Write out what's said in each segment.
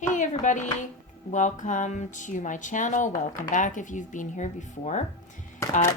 Hey everybody, welcome to my channel. Welcome back if you've been here before.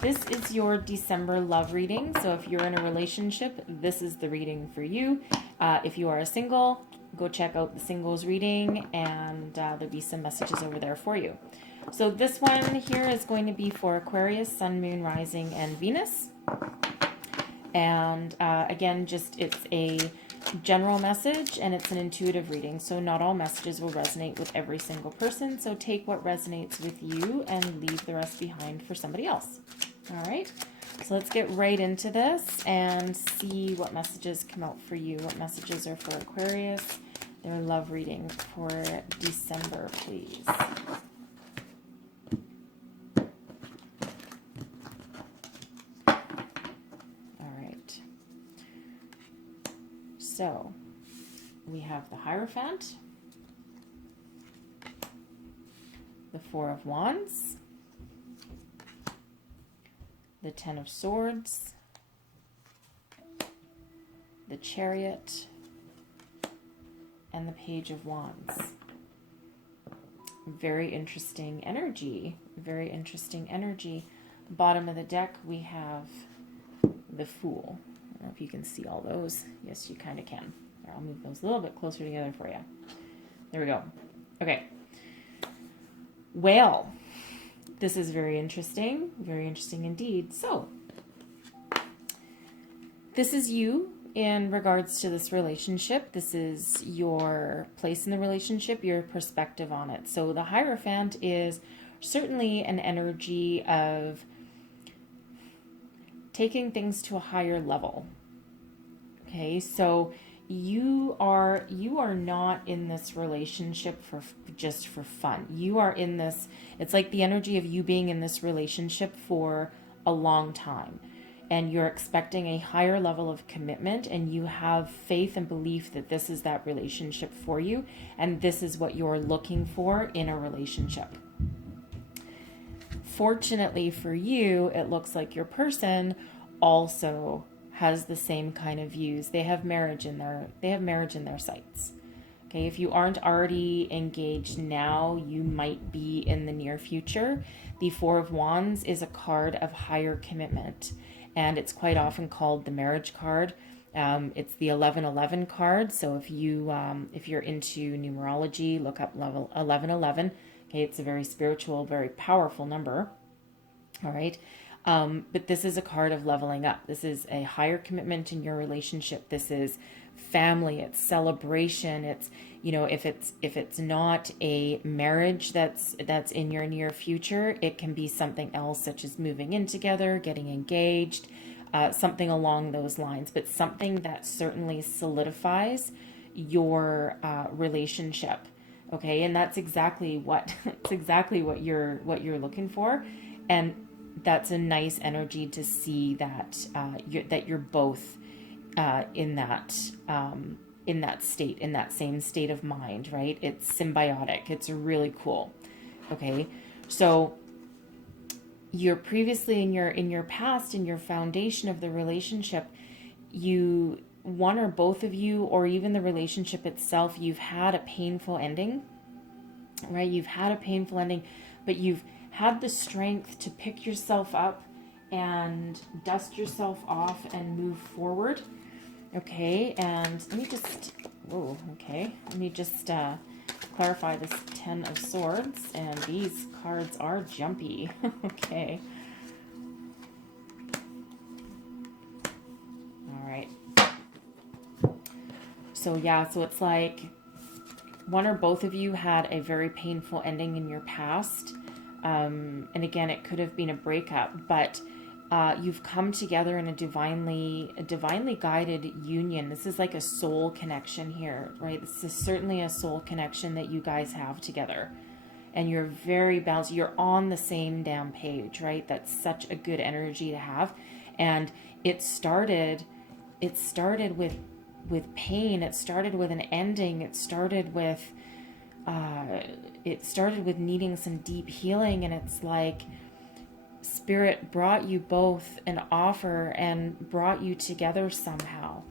This is your December love reading. So if you're in a relationship, this is the reading for you. If you are a single, go check out the singles reading and there'll be some messages over there for you. So this one here is going to be for Aquarius, Sun, Moon, Rising, and Venus. And again, it's a general message and it's an intuitive reading, so not all messages will resonate with every single person, so take what resonates with you and leave the rest behind for somebody else. All right, so let's get right into this and see what messages come out for you. What messages are for Aquarius, their love reading for December, please. So we have the Hierophant, the Four of Wands, the Ten of Swords, the Chariot, and the Page of Wands. Very interesting energy. Very interesting energy. Bottom of the deck, we have the Fool. I don't know if you can see all those. Yes, you kind of can. Here, I'll move those a little bit closer together for you. There we go. Okay. Well, this is very interesting indeed. So, this is you in regards to this relationship. This is your place in the relationship, your perspective on it. So the Hierophant is certainly an energy of taking things to a higher level. Okay, so you are not in this relationship for just for fun. You are in this, it's like the energy of you being in this relationship for a long time, and you're expecting a higher level of commitment, and you have faith and belief that this is that relationship for you, and this is what you're looking for in a relationship. Fortunately for you, it looks like your person also has the same kind of views. They have marriage in their sights. Okay, if you aren't already engaged now, you might be in the near future. The Four of Wands is a card of higher commitment, and it's quite often called the marriage card. It's the 1111 card. So if you're into numerology, look up level 1111. Okay, it's a very spiritual, very powerful number. All right. But this is a card of leveling up. This is a higher commitment in your relationship. This is family. It's celebration. It's, if it's not a marriage that's in your near future, it can be something else, such as moving in together, getting engaged, something along those lines, but something that certainly solidifies your relationship. Okay, and that's exactly what you're looking for, and that's a nice energy to see that you're both in that state, in that same state of mind, right? It's symbiotic. It's really cool. Okay, so you're previously in your past, in your foundation of the relationship, one or both of you, or even the relationship itself, you've had a painful ending, right? You've had a painful ending, but you've had the strength to pick yourself up and dust yourself off and move forward. Okay, and let me just clarify this Ten of Swords, and these cards are jumpy. Okay. So it's like one or both of you had a very painful ending in your past. And again, it could have been a breakup, but you've come together in a divinely guided union. This is like a soul connection here, right? This is certainly a soul connection that you guys have together. And you're very balanced. You're on the same damn page, right? That's such a good energy to have. And it started with pain. It started with an ending. It started with needing some deep healing, and it's like Spirit brought you both an offer and brought you together somehow.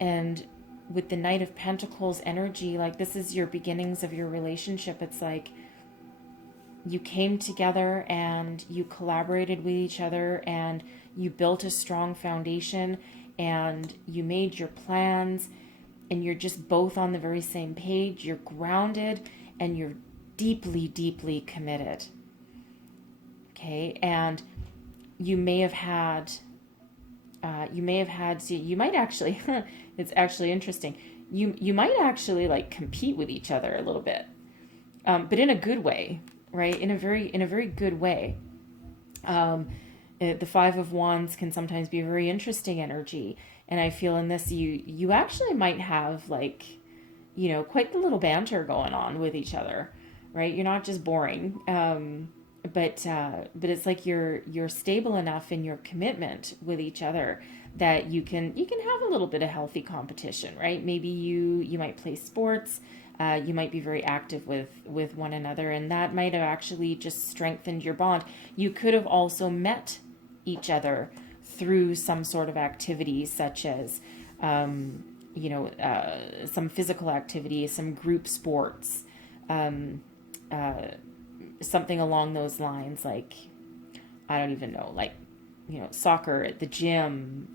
And with the Knight of Pentacles energy, like this is your beginnings of your relationship. It's like you came together and you collaborated with each other and you built a strong foundation and you made your plans and you're just both on the very same page. You're grounded and you're deeply, deeply committed. Okay. And you may have had, you might actually, it's actually interesting. You might actually like compete with each other a little bit, but in a good way, right? In a very good way. The Five of Wands can sometimes be a very interesting energy. And I feel in this, you actually might have like, quite the little banter going on with each other, right? You're not just boring. But it's like you're stable enough in your commitment with each other that you can have a little bit of healthy competition, right? Maybe you might play sports, you might be very active with one another, and that might have actually just strengthened your bond. You could have also met each other through some sort of activity, such as some physical activity, some group sports. Something along those lines, like, I don't even know, like, soccer at the gym,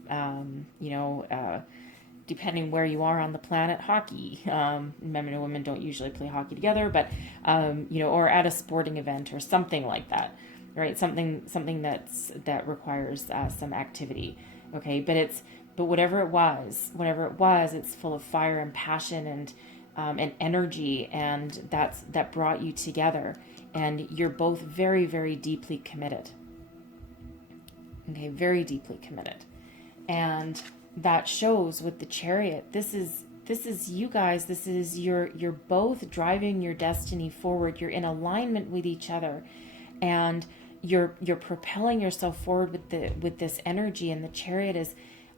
depending where you are on the planet, hockey. Men and women don't usually play hockey together, but, or at a sporting event or something like that, right? Something that requires some activity. Okay. But whatever it was, it's full of fire and passion and energy, and that brought you together. And you're both very, very deeply committed. Okay, very deeply committed. And that shows with the Chariot. This is you guys. This is you're both driving your destiny forward. You're in alignment with each other, and you're propelling yourself forward with this energy. And the Chariot is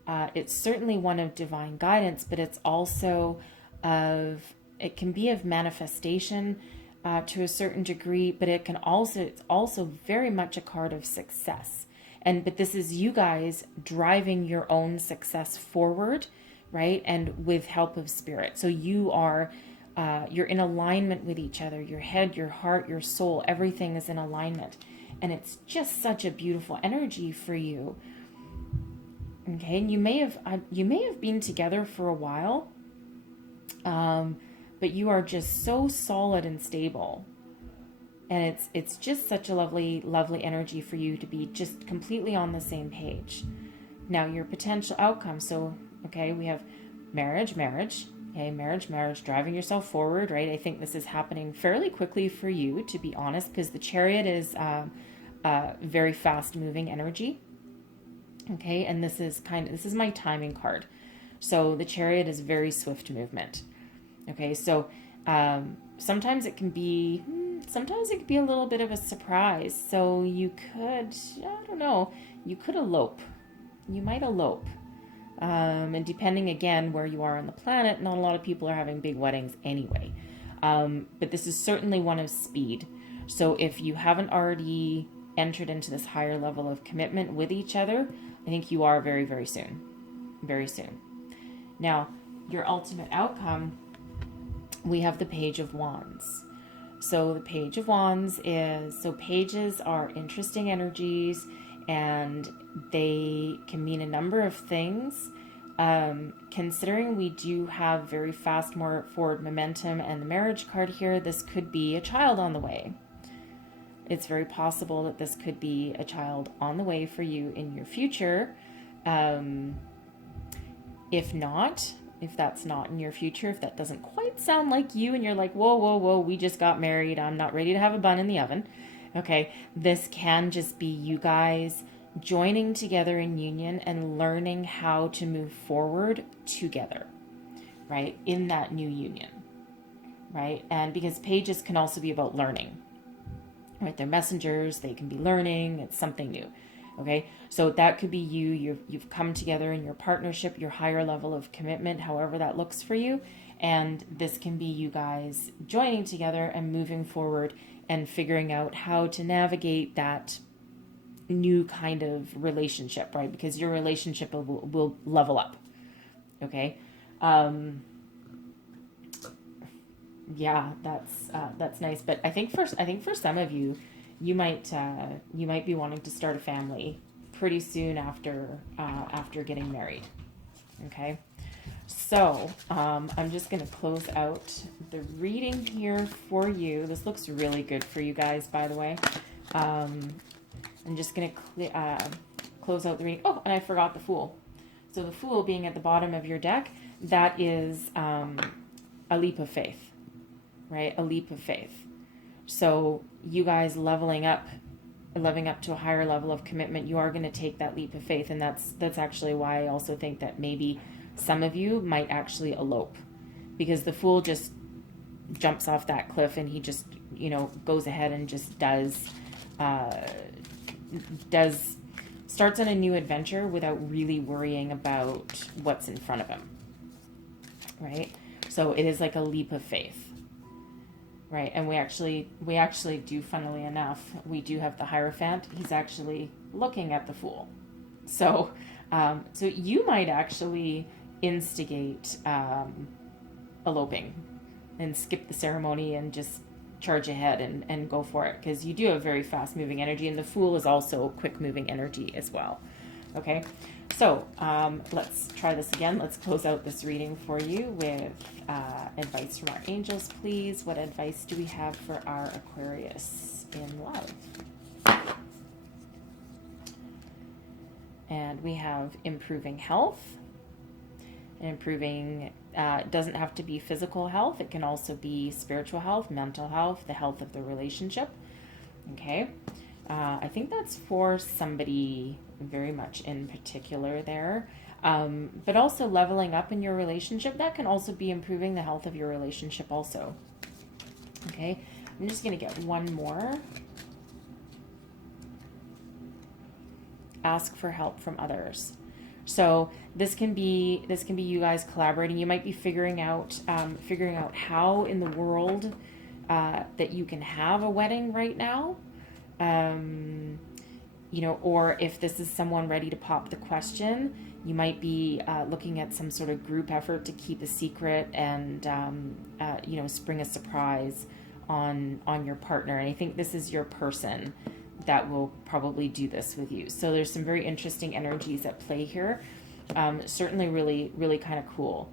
it's certainly one of divine guidance, but it's also it can be of manifestation. To a certain degree, but it's also very much a card of success. But this is you guys driving your own success forward, right? And with help of spirit. So you're in alignment with each other. Your head, your heart, your soul, everything is in alignment. And it's just such a beautiful energy for you. Okay. And you may have been together for a while. But you are just so solid and stable. And it's just such a lovely, lovely energy for you to be just completely on the same page. Now, your potential outcome. So, okay, we have marriage. Okay, marriage, driving yourself forward, right? I think this is happening fairly quickly for you, to be honest, because the Chariot is very fast moving energy. Okay, and this is my timing card. So the Chariot is very swift movement. Okay, so sometimes it can be a little bit of a surprise. So you could, you could elope. You might elope. And depending, again, where you are on the planet, not a lot of people are having big weddings anyway. But this is certainly one of speed. So if you haven't already entered into this higher level of commitment with each other, I think you are very, very soon. Very soon. Now, your ultimate outcome, we have the Page of Wands. So the Page of Wands pages are interesting energies, and they can mean a number of things. Considering we do have very fast, more forward momentum and the marriage card here, this could be a child on the way. It's very possible that this could be a child on the way for you in your future. If that's not in your future, if that doesn't quite sound like you and you're like, whoa, we just got married, I'm not ready to have a bun in the oven. Okay, this can just be you guys joining together in union and learning how to move forward together, right, in that new union, right? And because pages can also be about learning, right? They're messengers, they can be learning, it's something new. Okay, so that could be you've come together in your partnership, your higher level of commitment, however that looks for you. And this can be you guys joining together and moving forward and figuring out how to navigate that new kind of relationship, right? Because your relationship will level up. Okay. Um, yeah, that's nice. But I think for some of you, you might be wanting to start a family pretty soon after getting married. Okay. So I'm just going to close out the reading here for you. This looks really good for you guys, by the way. I'm just going to close out the reading. Oh, and I forgot the Fool. So the Fool being at the bottom of your deck, that is a leap of faith, right? A leap of faith. So you guys leveling up to a higher level of commitment, you are going to take that leap of faith. And that's actually why I also think that maybe some of you might actually elope, because the Fool just jumps off that cliff and he just, goes ahead and just starts on a new adventure without really worrying about what's in front of him, right? So it is like a leap of faith, right? And we actually do, funnily enough, we do have the Hierophant. He's actually looking at the Fool. So you might actually instigate eloping and skip the ceremony and just charge ahead and go for it, because you do have very fast moving energy, and the Fool is also quick moving energy as well. Okay, so let's try this again. Let's close out this reading for you with advice from our angels, please. What advice do we have for our Aquarius in love? And we have improving health. And improving doesn't have to be physical health. It can also be spiritual health, mental health, the health of the relationship. Okay. I think that's for somebody very much in particular there. But also leveling up in your relationship. That can also be improving the health of your relationship also. Okay. I'm just going to get one more. Ask for help from others. So this can be you guys collaborating. You might be figuring out how in the world that you can have a wedding right now, or if this is someone ready to pop the question, you might be looking at some sort of group effort to keep a secret and spring a surprise on your partner. And I think this is your person that will probably do this with you. So there's some very interesting energies at play here. Certainly really, really kind of cool.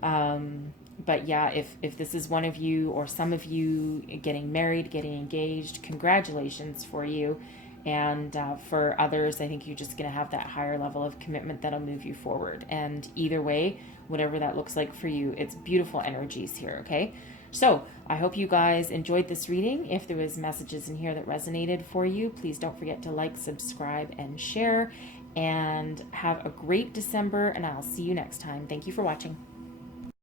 But yeah, if this is one of you or some of you getting married, getting engaged, congratulations for you. And for others, I think you're just going to have that higher level of commitment that'll move you forward. And either way, whatever that looks like for you, it's beautiful energies here, okay? So I hope you guys enjoyed this reading. If there was messages in here that resonated for you, please don't forget to like, subscribe, and share. And have a great December, and I'll see you next time. Thank you for watching.